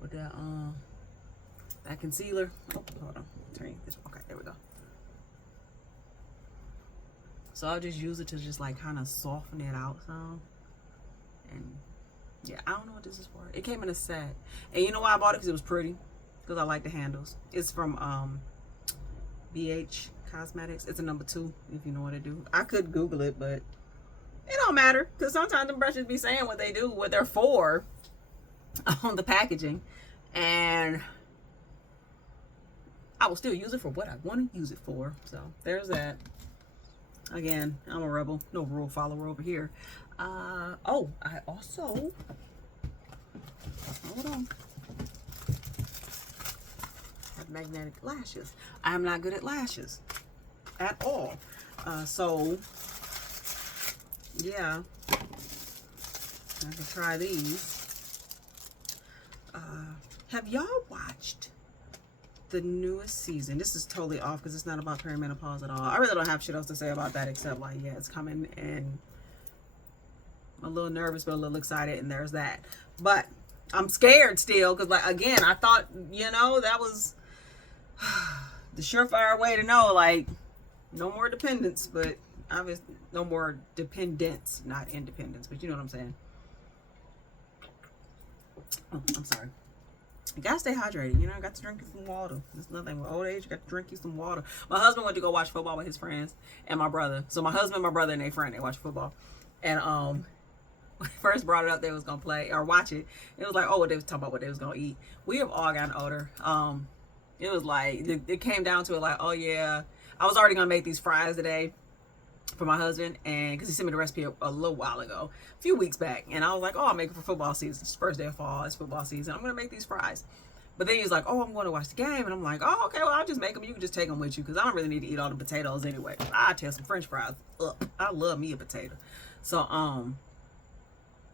With that concealer. Oh, hold on. Turn this. Okay, there we go. So I'll just use it to just like kind of soften it out some. And yeah, I don't know what this is for. It came in a set. And you know why I bought it? Because it was pretty. Because I like the handles. It's from BH Cosmetics. It's a number 2, if you know what to do. I could Google it, but it don't matter. Because sometimes the brushes be saying what they do, what they're for on the packaging. And I will still use it for what I want to use it for. So there's that. Again, I'm a rebel, no rule follower over here. Oh, I also, hold on, have magnetic lashes. I am not good at lashes at all. So yeah, I can try these. Have y'all watched the newest season? This is totally off because it's not about perimenopause at all. I really don't have shit else to say about that except like, yeah, it's coming, and I'm a little nervous but a little excited, and there's that. But I'm scared still because, like, again, I thought, you know, that was the surefire way to know, like, no more dependence, but obviously no more dependence, not independence, but you know what I'm saying. Oh, I'm sorry. You gotta stay hydrated, you know. I got to drink you some water. That's nothing with old age. You got to drink you some water. My husband went to go watch football with his friends and my brother. So my husband, my brother, and their friend, they watch football. And when we first brought it up, they was gonna play or watch it. It was like, oh, they was talking about what they was gonna eat. We have all gotten older. It was like it came down to it, like, oh yeah, I was already gonna make these fries today for my husband, and because he sent me the recipe a little while ago, a few weeks back, and I was like, oh, I'll make it for football season. It's the first day of fall, it's football season, I'm gonna make these fries. But then he was like, oh, I'm going to watch the game, and I'm like, oh, okay, well, I'll just make them. You can just take them with you because I don't really need to eat all the potatoes anyway. I'll tear some French fries up. I love me a potato. So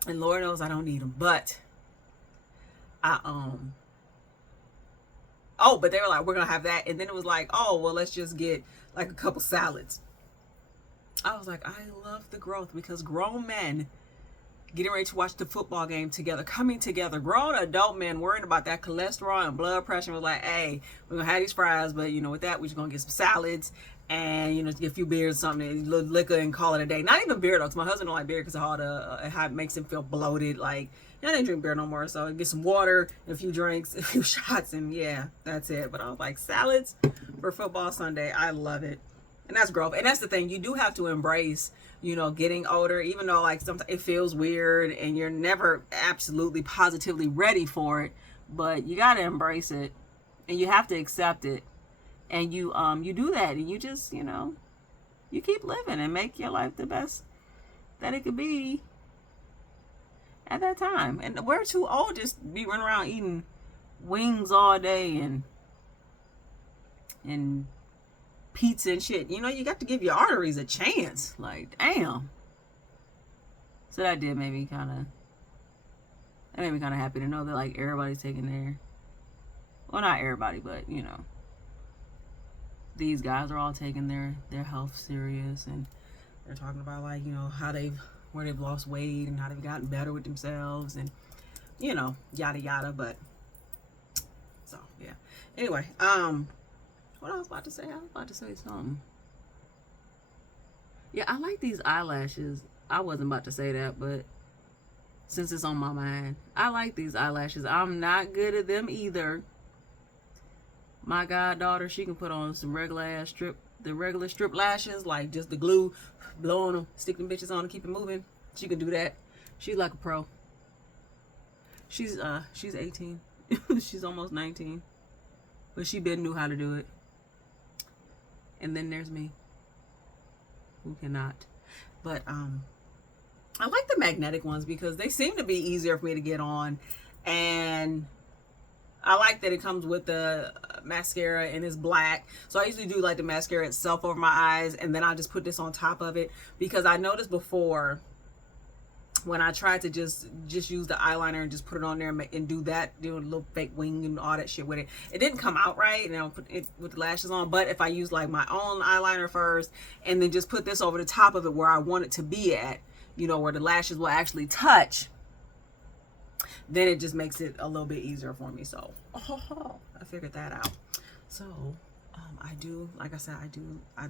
and Lord knows I don't need them, but oh, but they were like, we're gonna have that, and then it was like, oh, well, let's just get like a couple salads. I was like, I love the growth because grown men getting ready to watch the football game together, coming together, grown adult men worrying about that cholesterol and blood pressure. Was like, hey, we're gonna have these fries, but you know, with that, we're just gonna get some salads and you know, get a few beers, something, liquor, and call it a day. Not even beer though, because my husband don't like beer because of all the how it makes him feel bloated. Like, I didn't drink beer no more, so get some water, a few drinks, a few shots, and yeah, that's it. But I was like, salads for football Sunday, I love it. And that's growth. And that's the thing, you do have to embrace, you know, getting older, even though like sometimes it feels weird and you're never absolutely positively ready for it, but you got to embrace it and you have to accept it. And you do that, and you just, you know, you keep living and make your life the best that it could be at that time. And we're too old just be running around eating wings all day and pizza and shit. You know, you got to give your arteries a chance. Like, damn. So that did make me kind of happy to know that like everybody's taking their, well, not everybody, but you know, these guys are all taking their health serious, and they're talking about like, you know, where they've lost weight and how they've gotten better with themselves, and you know, yada yada. But so yeah. Anyway, what I was about to say, something. Yeah, I like these eyelashes. I wasn't about to say that, but since it's on my mind, I like these eyelashes. I'm not good at them either. My goddaughter, she can put on some regular strip lashes, like just the glue, blow on them, stick them bitches on and keep it moving. She can do that. She's like a pro. She's 18. She's almost 19. But she knew how to do it. And then there's me, who cannot. But I like the magnetic ones because they seem to be easier for me to get on, and I like that it comes with the mascara and it's black. So I usually do like the mascara itself over my eyes, and then I just put this on top of it, because I noticed before when I tried to just use the eyeliner and just put it on there and do that, do a little fake wing and all that shit with it, it didn't come out right, and I'll put it with the lashes on. But if I use like my own eyeliner first and then just put this over the top of it where I want it to be at, you know, where the lashes will actually touch, then it just makes it a little bit easier for me. So I figured that out. So I do, like I said,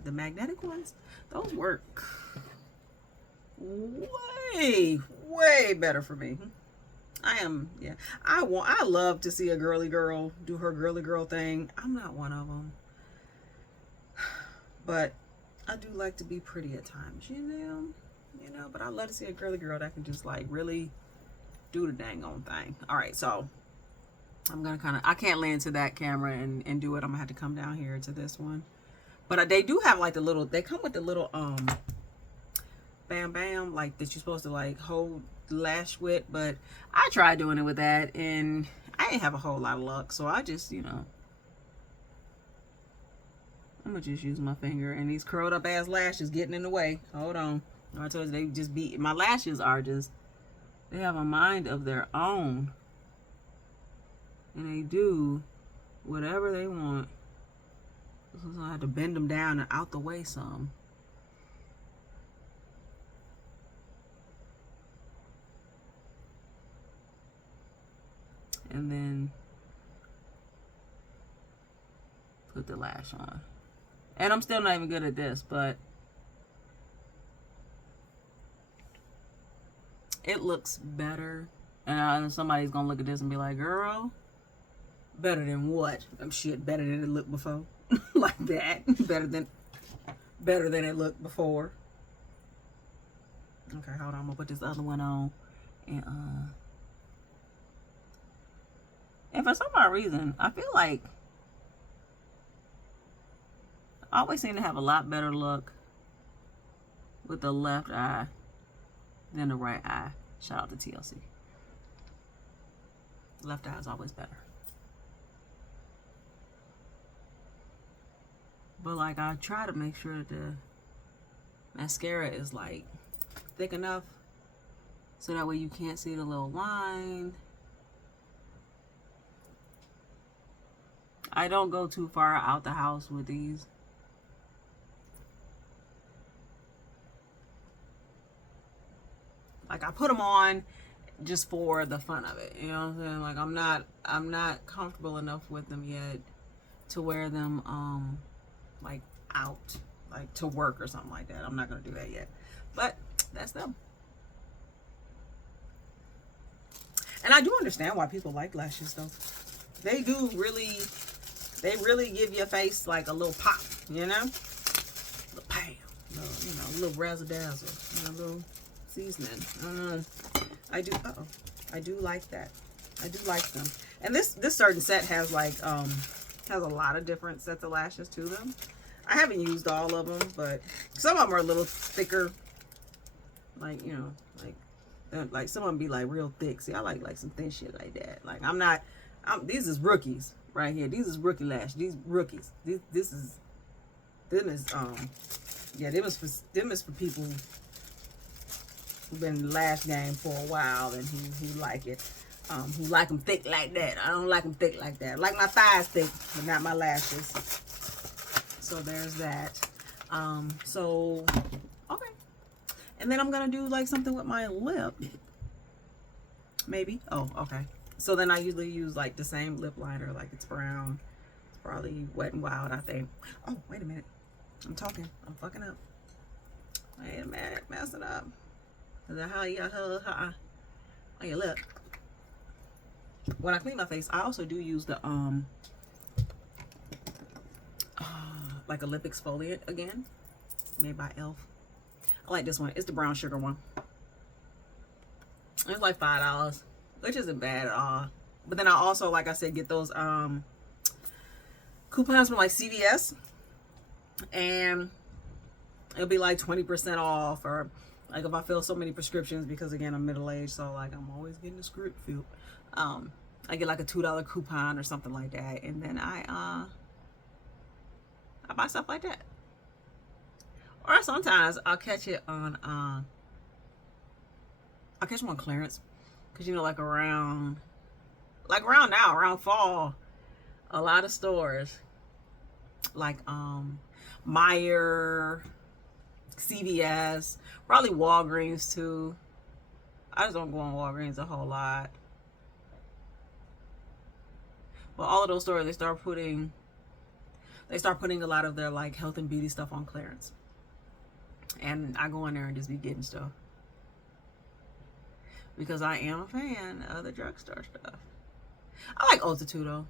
the magnetic ones, those work way better for me. I love to see a girly girl do her girly girl thing. I'm not one of them, but I do like to be pretty at times, you know, but I love to see a girly girl that can just like really do the dang on thing. All right, so I'm gonna I can't lay into that camera and do it. I'm gonna have to come down here to this one. But they do have like they come with the little bam bam, like that you're supposed to like hold the lash with. But I tried doing it with that and I didn't have a whole lot of luck. So I just, you know, I'm gonna just use my finger, and these curled up ass lashes getting in the way. Hold on. I told you they just my lashes are just, they have a mind of their own, and they do whatever they want. So I have to bend them down and out the way some. And then put the lash on. And I'm still not even good at this, but it looks better. And somebody's gonna look at this and be like, girl, better than what? Shit, better than it looked before. Like that. Better than it looked before. Okay, hold on, I'm gonna put this other one on. And for some odd reason, I feel like I always seem to have a lot better luck with the left eye than the right eye. Shout out to TLC. Left eye is always better. But like, I try to make sure that the mascara is like thick enough so that way you can't see the little line. I don't go too far out the house with these. Like I put them on just for the fun of it. You know what I'm saying? Like I'm not comfortable enough with them yet to wear them like out, like to work or something like that. I'm not gonna do that yet. But that's them. And I do understand why people like lashes though. They really give your face like a little pop, you know? A little bam, a little razzle dazzle, a little seasoning. I do like that. I do like them. And this certain set has like has a lot of different sets of lashes to them. I haven't used all of them, but some of them are a little thicker. Like, like some of them be like real thick. See, I like some thin shit like that. Like these is rookies right here. These is rookie lash. These rookies. Them is for people who've been in the lash game for a while and who like it. Who like them thick like that. I don't like them thick like that. I like my thighs thick, but not my lashes. So there's that. So okay. And then I'm gonna do like something with my lip. Maybe. Oh, okay. So then I usually use like the same lip liner, like it's brown. It's probably Wet n Wild, I think. Oh, wait a minute. I'm talking. I'm fucking up. Wait a minute. Messing up. Is that how you on your lip? When I clean my face, I also do use the like a lip exfoliant again, made by Elf. I like this one. It's the brown sugar one. It's like $5, which isn't bad at all. But then I also, like I said, get those coupons from like CVS, and it'll be like 20% off, or like if I fill so many prescriptions, because again I'm middle-aged, so like I'm always getting a script filled. I get like a $2 coupon or something like that, and then I buy stuff like that. Or sometimes I'll catch it on I'll catch them on clearance, because like around now, around fall, a lot of stores like Meijer, CVS, probably Walgreens too. I just don't go on Walgreens a whole lot. But all of those stores, they start putting a lot of their like health and beauty stuff on clearance. And I go in there and just be getting stuff, because I am a fan of the drugstore stuff. I like Ulta too though.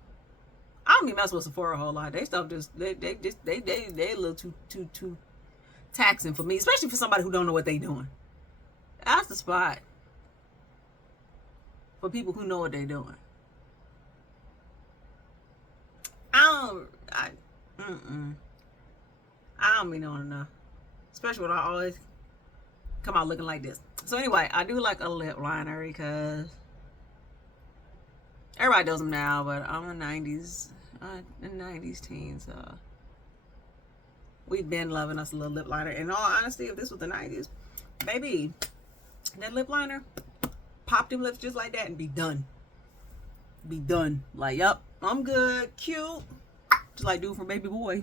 I don't be messing with Sephora a whole lot. They stuff just they a little too taxing for me, especially for somebody who don't know what they doing. That's the spot for people who know what they doing. I don't be knowing enough, especially when I always come out looking like this. So anyway, I do like a lip liner because everybody does them now, but I'm a 90s teen, so we've been loving us a little lip liner. In all honesty, if this was the 90s, baby, that lip liner, pop them lips just like that and be done. Be done. Like, yep, I'm good, cute, just like dude from Baby Boy.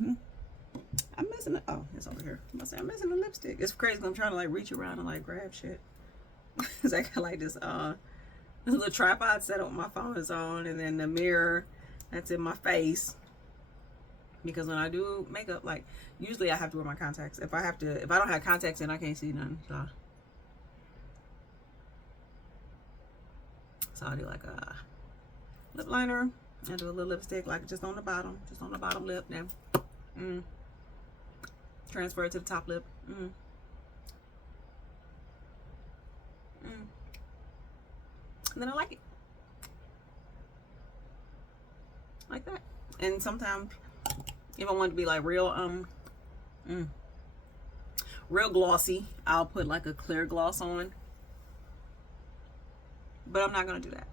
I'm missing it. Oh, it's over here. I'm missing the lipstick. It's crazy. I'm trying to like reach around and like grab shit. Cause I got like this little tripod set up with my phone is on, and then the mirror that's in my face. Because when I do makeup, like usually I have to wear my contacts. If I don't have contacts in, I can't see nothing. So I do like a lip liner. I do a little lipstick, like just on the bottom lip now. Transfer it to the top lip. And then I like it like that. And sometimes if I want to be like real glossy, I'll put like a clear gloss on, but I'm not gonna do that.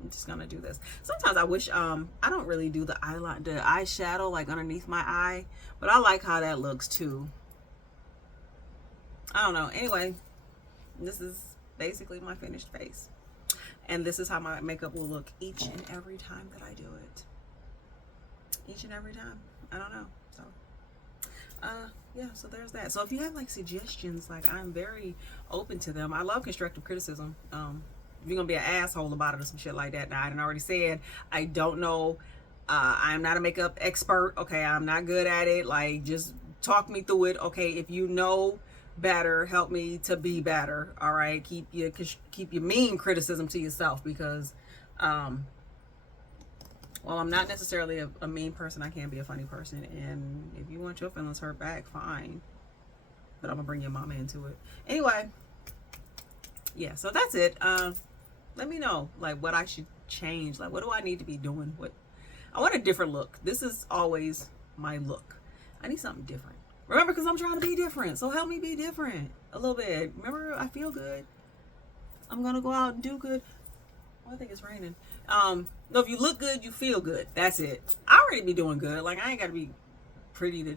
I'm just gonna do this. Sometimes I wish I don't really do the eyeshadow like underneath my eye, but I like how that looks too. I don't know. Anyway, this is basically my finished face, and this is how my makeup will look each and every time that I do it. Each and every time. I don't know. So yeah, so there's that. So if you have like suggestions, like I'm very open to them. I love constructive criticism. If you're gonna be an asshole about it or some shit like that, now I done already said I don't know. I'm not a makeup expert. Okay, I'm not good at it. Like, just talk me through it. Okay, if you know better, help me to be better. All right, keep your mean criticism to yourself, because well, I'm not necessarily a mean person. I can be a funny person, and if you want your feelings hurt back, fine. But I'm gonna bring your mama into it anyway. Yeah, so that's it. Let me know like what I should change. Like, what do I need to be doing? What I want a different look. This is always my look. I need something different. Remember, because I'm trying to be different. So help me be different a little bit. Remember, I feel good. I'm gonna go out and do good. Oh, I think it's raining. No, if you look good, you feel good. That's it. I already be doing good. Like, I ain't gotta be pretty to,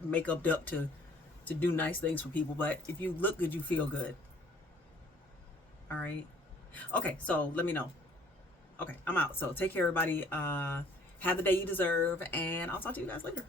make up to do nice things for people. But if you look good, you feel good. All right. Okay, so let me know. Okay, I'm out. So take care, everybody. Have the day you deserve, and I'll talk to you guys later.